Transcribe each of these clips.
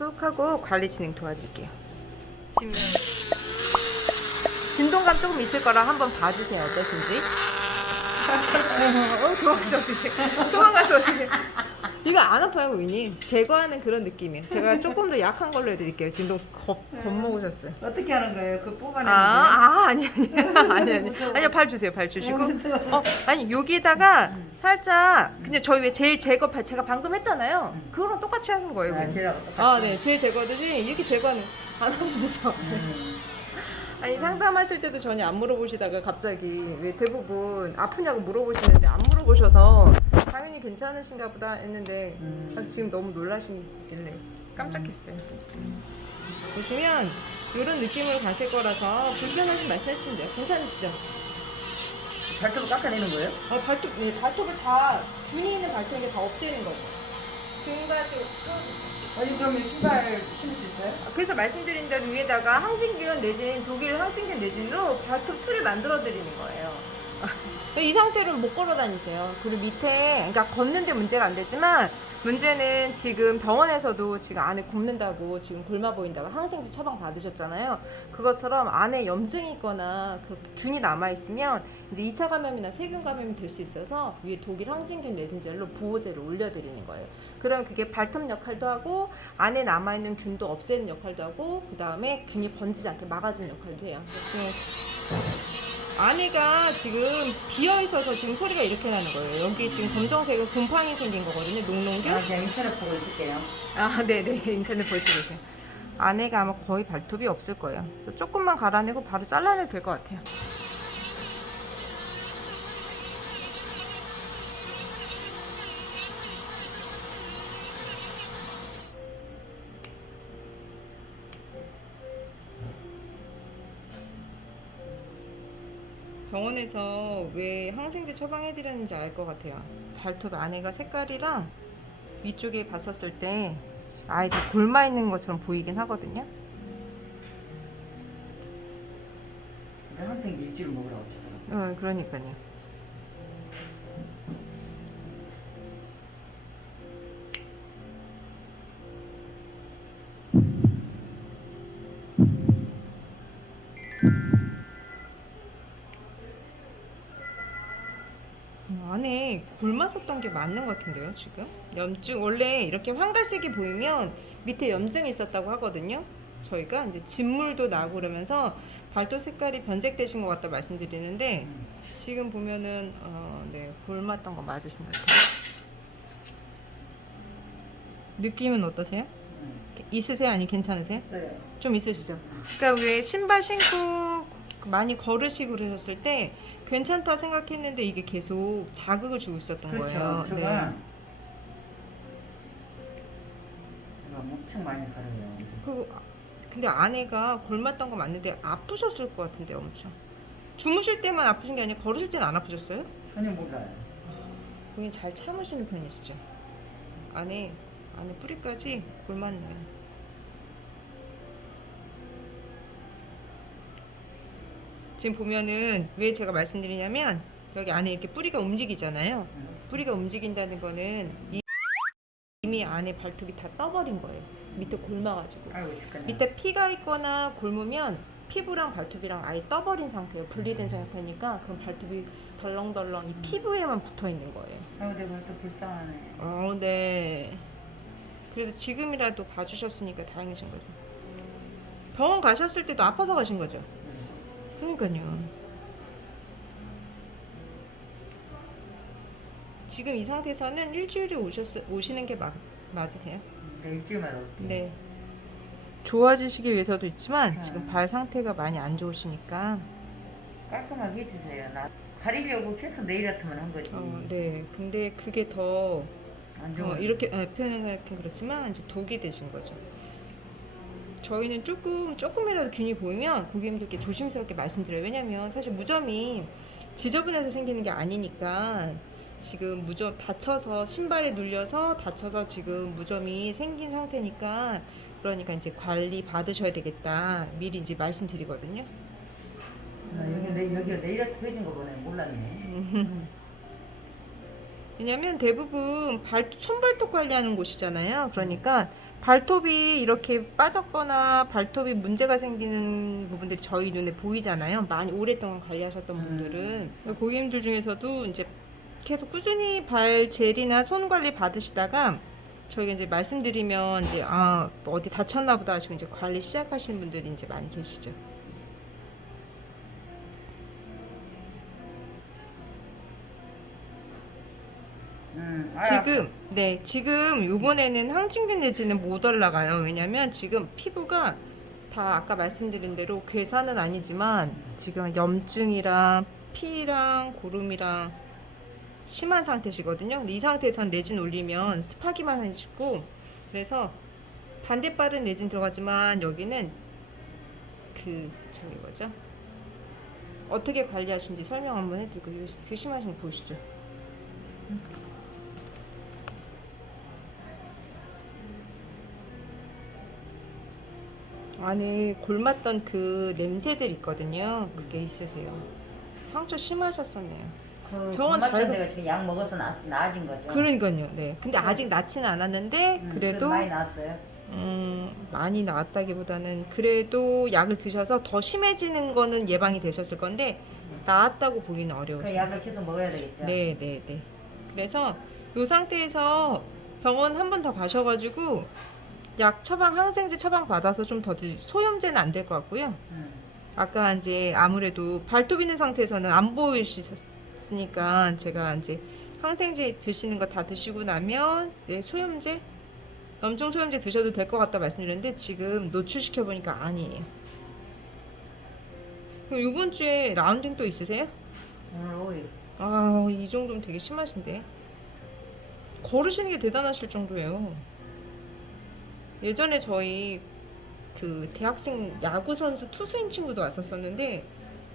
쏙 하고 관리 진행 도와드릴게요. 지금 진동감 조금 있을 거라 한번 봐주세요. 어떠신지? 도망가서 어떡해. 도망가서 어떡해. 이거 안 아파요, 고객님. 제거하는 그런 느낌이에요. 제가 조금 더 약한 걸로 해드릴게요. 진동 겁먹으셨어요. 어떻게 하는 거예요? 그 뽑아내는 아니요, 발 주세요. 발 주시고. 아니, 여기에다가 살짝, 근데 저희 왜 젤 제거 제가 방금 했잖아요. 그거랑 똑같이 하는 거예요. 거예요? 그냥. 제가 똑같이. 네. 젤 제거하듯이 이렇게 제거하는, 안 하시죠? 아니, 상담하실 때도 전혀 안 물어보시다가 갑자기 왜 대부분 아프냐고 물어보시는데 안 물어보셔서 당연히 괜찮으신가 보다 했는데 지금 너무 놀라시길래 깜짝했어요. 보시면 이런 느낌으로 가실 거라서 불편하신 말씀해주시면 돼요. 괜찮으시죠? 발톱을 깎아내는 거예요? 발톱을 다 균이 있는 발톱이 다 없애는 거죠. 균과 아니 그러면 신발 신을 수 있어요? 그래서 말씀드린 대로 위에다가 항진균 내진 독일 항진균 내진으로 발톱 틀을 만들어 드리는 거예요. 이 상태로는 못 걸어 다니세요. 그리고 밑에, 그러니까 걷는데 문제가 안 되지만 문제는 지금 병원에서도 지금 안에 굽는다고 지금 굶어 보인다고 항생제 처방 받으셨잖아요. 그것처럼 안에 염증이 있거나 그 균이 남아 있으면 이제 2차 감염이나 세균 감염이 될 수 있어서 위에 독일 항진균 레딘젤로 보호제를 올려드리는 거예요. 그럼 그게 발톱 역할도 하고 안에 남아 있는 균도 없애는 역할도 하고 그 다음에 균이 번지지 않게 막아주는 역할도 해요. 안에가 지금 비어 있어서 지금 소리가 이렇게 나는 거예요. 여기 지금 검정색은 곰팡이 생긴 거거든요. 녹농균. 그냥 인터넷 보고 있을게요. 네네. 인터넷 보여드리세요. 안에가 아마 거의 발톱이 없을 거예요. 그래서 조금만 갈아내고 바로 잘라내도 될 것 같아요. 병원에서 왜 항생제 처방해드렸는지 알 것 같아요. 발톱 안에가 색깔이랑 위쪽에 봤었을 때 아예 다 골마 있는 것처럼 보이긴 하거든요. 항상 일주일 먹으라고 하시더라고요. 그러니까요. 안에 골마섰던 게 맞는 것 같은데요, 지금? 염증, 원래 이렇게 황갈색이 보이면 밑에 염증이 있었다고 하거든요. 저희가 이제 진물도 나고 그러면서 발톱 색깔이 변색되신 것 같다 말씀드리는데 지금 보면은 골맞던 거 맞으신 것 같아요. 느낌은 어떠세요? 있으세요? 아니 괜찮으세요? 있어요. 좀 있으시죠? 그러니까 왜 신발 신고 많이 걸으시고 그러셨을 때 괜찮다 생각했는데 이게 계속 자극을 주고 있었던 그렇죠. 거예요. 제가 엄청 많이 가려요. 근데 아내가 골맞던 거 맞는데 아프셨을 것 같은데 엄청. 주무실 때만 아프신 게 아니라 걸으실 때는 안 아프셨어요? 전혀 몰라요. 그냥 잘 참으시는 편이시죠? 안에 뿌리까지 골맞네요. 지금 보면은 왜 제가 말씀드리냐면 여기 안에 이렇게 뿌리가 움직이잖아요. 뿌리가 움직인다는 거는 이미 안에 발톱이 다 떠버린 거예요. 밑에 골마가지고. 밑에 피가 있거나 골무면 피부랑 발톱이랑 아예 떠버린 상태예요. 분리된 상태니까 그럼 발톱이 덜렁덜렁 이 피부에만 붙어 있는 거예요. 내 발톱 불쌍하네. 네. 그래도 지금이라도 봐주셨으니까 다행이신 거죠. 병원 가셨을 때도 아파서 가신 거죠? 그러니까요. 지금 이 상태에서는 일주일에 오시는 게 맞으세요? 네, 일주일마다 올게요. 네. 좋아지시기 위해서도 있지만 지금 발 상태가 많이 안 좋으시니까 깔끔하게 해주세요. 나 가리려고 계속 네일 아트만 한 거지. 네. 근데 그게 더 안 좋아. 이렇게 표현하긴 그렇지만 이제 독이 되신 거죠. 저희는 조금이라도 균이 보이면 고객님들께 조심스럽게 말씀드려요. 왜냐면 사실 무좀이 지저분해서 생기는 게 아니니까 지금 무좀 다쳐서 신발에 눌려서 다쳐서 지금 무좀이 생긴 상태니까 그러니까 이제 관리 받으셔야 되겠다 미리 이제 말씀드리거든요. 여기가 네일 아트 해준 거 보네. 몰랐네. 왜냐면 대부분 손발톱 관리하는 곳이잖아요. 그러니까 발톱이 이렇게 빠졌거나 발톱이 문제가 생기는 부분들이 저희 눈에 보이잖아요. 많이 오랫동안 관리하셨던 분들은. 고객님들 중에서도 이제 계속 꾸준히 발 젤이나 손 관리 받으시다가 저희가 이제 말씀드리면 이제 뭐 어디 다쳤나 보다 하시고 이제 관리 시작하시는 분들이 이제 많이 계시죠. 지금 요번에는 항진균 내지는 못 올라가요. 왜냐면 지금 피부가 다 아까 말씀드린 대로 괴사는 아니지만 지금 염증이랑 피랑 고름이랑 심한 상태시거든요. 근데 이 상태에선 레진 올리면 습하기만 하시고, 그래서 반대발은 레진 들어가지만 여기는 저기 뭐죠? 어떻게 관리하시는지 설명 한번 해드리고, 이거 되게 심하신 거 보시죠. 안에 골맞던 그 냄새들 있거든요. 그게 있으세요. 상처 심하셨었네요. 그 병원 잘 병원 내가 지금 약 먹어서 나아진 거죠. 그러니까요. 네. 근데 아직 낫지는 않았는데 그래도 많이 나았어요. 많이 나았다기보다는 그래도 약을 드셔서 더 심해지는 거는 예방이 되셨을 건데 나았다고 보기는 그 어려워요. 약을 계속 먹어야 되겠죠. 네, 네, 네. 그래서 이 상태에서 병원 한 번 더 가셔가지고 약 처방, 항생제 처방 받아서 좀 더 소염제는 안 될 것 같고요. 아까 이제 아무래도 발톱 있는 상태에서는 안 보이셨으니까 제가 이제 항생제 드시는 거 다 드시고 나면 이제 소염제, 염증 소염제 드셔도 될 것 같다 말씀드렸는데 지금 노출시켜 보니까 아니에요. 그럼 이번 주에 라운딩 또 있으세요? 오늘 5일. 이 정도면 되게 심하신데. 걸으시는 게 대단하실 정도예요. 예전에 저희 그 대학생 야구 선수 투수인 친구도 왔었었는데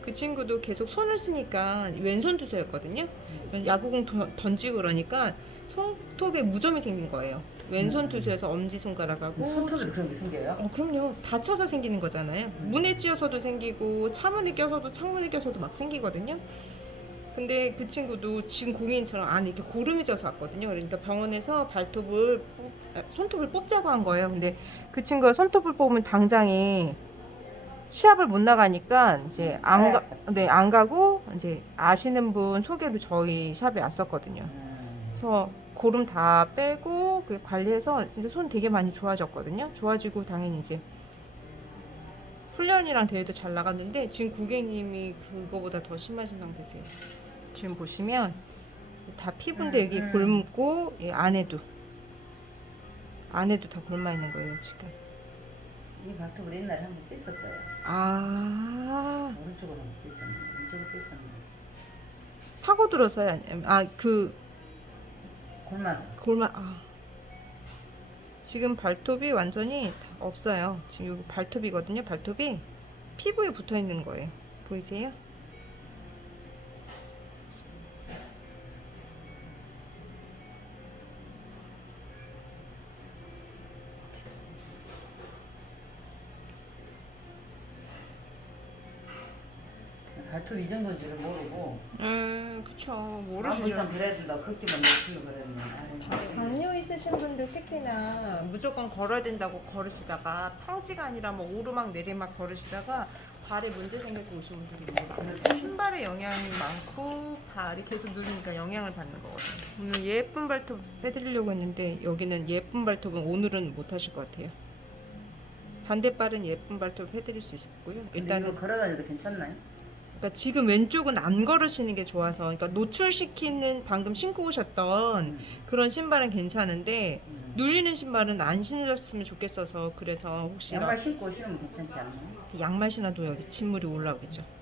그 친구도 계속 손을 쓰니까 왼손 투수였거든요. 야구공 던지고 그러니까 손톱에 무좀이 생긴 거예요. 왼손 투수에서 엄지 손가락하고. 손톱이 그런 게 생겨요? 그럼요. 다쳐서 생기는 거잖아요. 문에 찧어서도 생기고 차문에 껴서도 창문에 껴서도 막 생기거든요. 근데 그 친구도 지금 공인처럼 안에 이렇게 고름이 져서 왔거든요. 그러니까 병원에서 손톱을 뽑자고 한 거예요. 근데 그 친구가 손톱을 뽑으면 당장에 시합을 못 나가니까 이제 안 가고 이제 아시는 분 소개로 저희 샵에 왔었거든요. 그래서 고름 다 빼고 관리해서 진짜 손 되게 많이 좋아졌거든요. 좋아지고 당연히 이제 훈련이랑 대회도 잘 나갔는데 지금 고객님이 그거보다 더 심하신 상태세요. 지금 보시면 다 피부인데 여기 골묻고 안에도 다 골마 있는 거예요 지금. 이 발톱을 옛날에 한번 뺐었어요. 오른쪽으로 한번 뺐었는데, 왼쪽으로 뺐었는데. 파고들어서요? 골마서. 지금 발톱이 완전히 다 없어요. 지금 여기 발톱이거든요. 발톱이 피부에 붙어 있는 거예요. 보이세요? 발톱 이 정도인 줄은 모르고. 그쵸. 아무 모르시죠. 이상 그래야 된다고 걱정만 놓치고 그랬네. 당뇨 있으신 분들 특히나 무조건 걸어야 된다고 걸으시다가 평지가 아니라 뭐 오르막 내리막 걸으시다가 발에 문제 생겨서 오신 분들이 많아요. 신발에 영향이 많고 발이 계속 누르니까 영향을 받는 거거든요. 오늘 예쁜 발톱 해드리려고 했는데 여기는 예쁜 발톱은 오늘은 못 하실 것 같아요. 반대발은 예쁜 발톱 해드릴 수 있고요. 일단은 걸어다녀도 괜찮나요? 그러니까 지금 왼쪽은 안 걸으시는 게 좋아서, 그러니까 노출시키는 방금 신고 오셨던 그런 신발은 괜찮은데 눌리는 신발은 안 신으셨으면 좋겠어서 그래서 혹시 양말 신고 신으면 괜찮지 않나요? 양말 신어도 여기 진물이 올라오겠죠.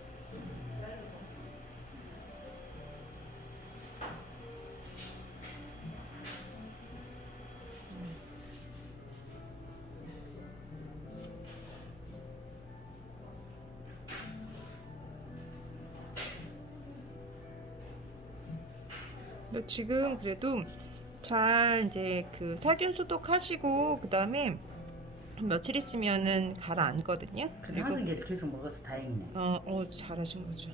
지금 그래도 잘 이제 그 살균 소독하시고 그 다음에 며칠 있으면은 가라앉거든요. 그리고 항생제를 계속 먹어서 다행이네. 잘하신 거죠.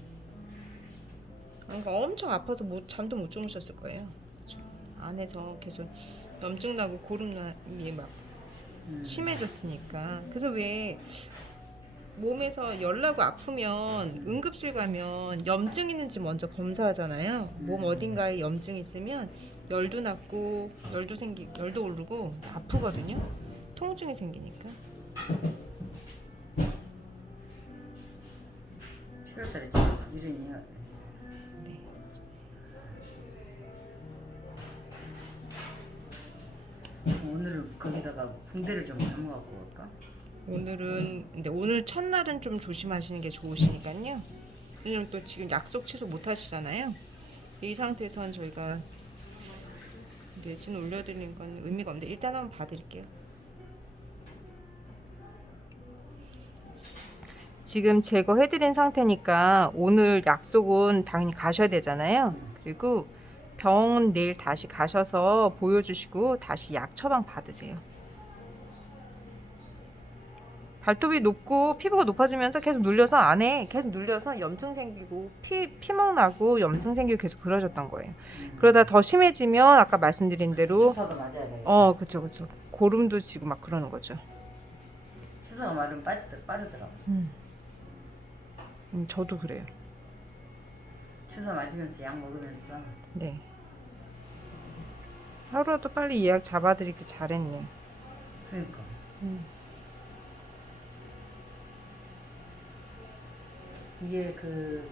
그러니까 엄청 아파서 잠도 못 주무셨을 거예요. 그렇죠? 안에서 계속 염증 나고 고름이 막 심해졌으니까. 그래서 왜 몸에서 열나고 아프면 응급실 가면 염증 있는지 먼저 검사하잖아요. 몸 어딘가에 염증 있으면 열도 났고 열도 오르고 이제 아프거든요. 통증이 생기니까. 7월달에 지금 이런이 해야 돼. 네. 오늘은 거기다가 붕대를 좀 감아갖고 올까? 근데 오늘 첫날은 좀 조심하시는 게 좋으시니까요. 왜냐면 또 지금 약속 취소 못 하시잖아요. 이 상태에선 저희가 내신 올려드리는 건 의미가 없는데 일단 한번 봐드릴게요. 지금 제거해드린 상태니까 오늘 약속은 당연히 가셔야 되잖아요. 그리고 병원 내일 다시 가셔서 보여주시고 다시 약 처방 받으세요. 발톱이 높고 피부가 높아지면서 계속 눌려서 안에 계속 눌려서 염증 생기고 피멍 나고 염증 생기고 계속 그러셨던 거예요. 그러다 더 심해지면 아까 말씀드린 대로 주사도 맞아야 돼. 그쵸. 고름도 지고 막 그러는 거죠. 주사가 맞으면 빠르더라고. 저도 그래요. 주사 맞으면서 약 먹으면서. 네. 하루라도 빨리 예약 잡아드리길 잘했네. 그러니까. 이게 그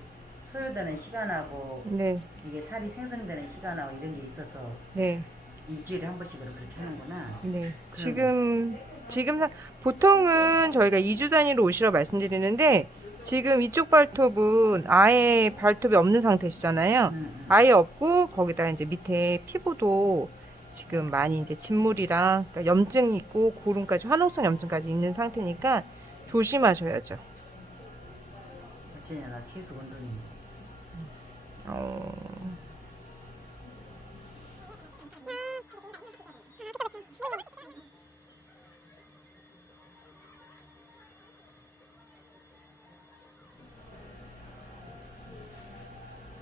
소요되는 시간하고 네, 이게 살이 생성되는 시간하고 이런 게 있어서 네, 일주일에 한 번씩 그렇게 주는구나. 네. 지금 보통은 저희가 2주 단위로 오시라고 말씀드리는데 지금 이쪽 발톱은 아예 발톱이 없는 상태시잖아요. 아예 없고 거기다 이제 밑에 피부도 지금 많이 이제 진물이랑 그러니까 염증이 있고 고름까지 화농성 염증까지 있는 상태니까 조심하셔야죠. 어쩌냐 나 계속 운동이.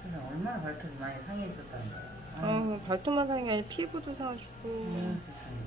그냥 얼마나 발톱이 많이 상해 있었다는 거야. 발톱만 상한 게 아니라 피부도 상하시고. 세상에.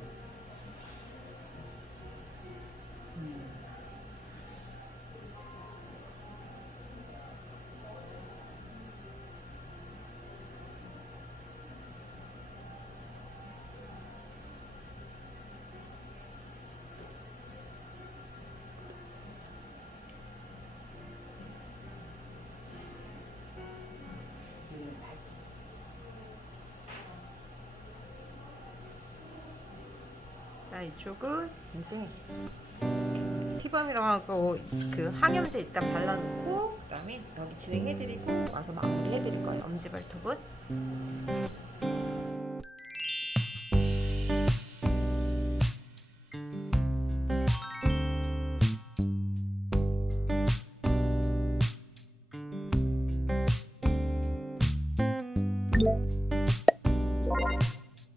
자, 이쪽은 이제 티밤이라고 하고 그 항염제 일단 발라놓고 그다음에 여기 진행해드리고 와서 마무리해드릴 거예요. 엄지발톱은.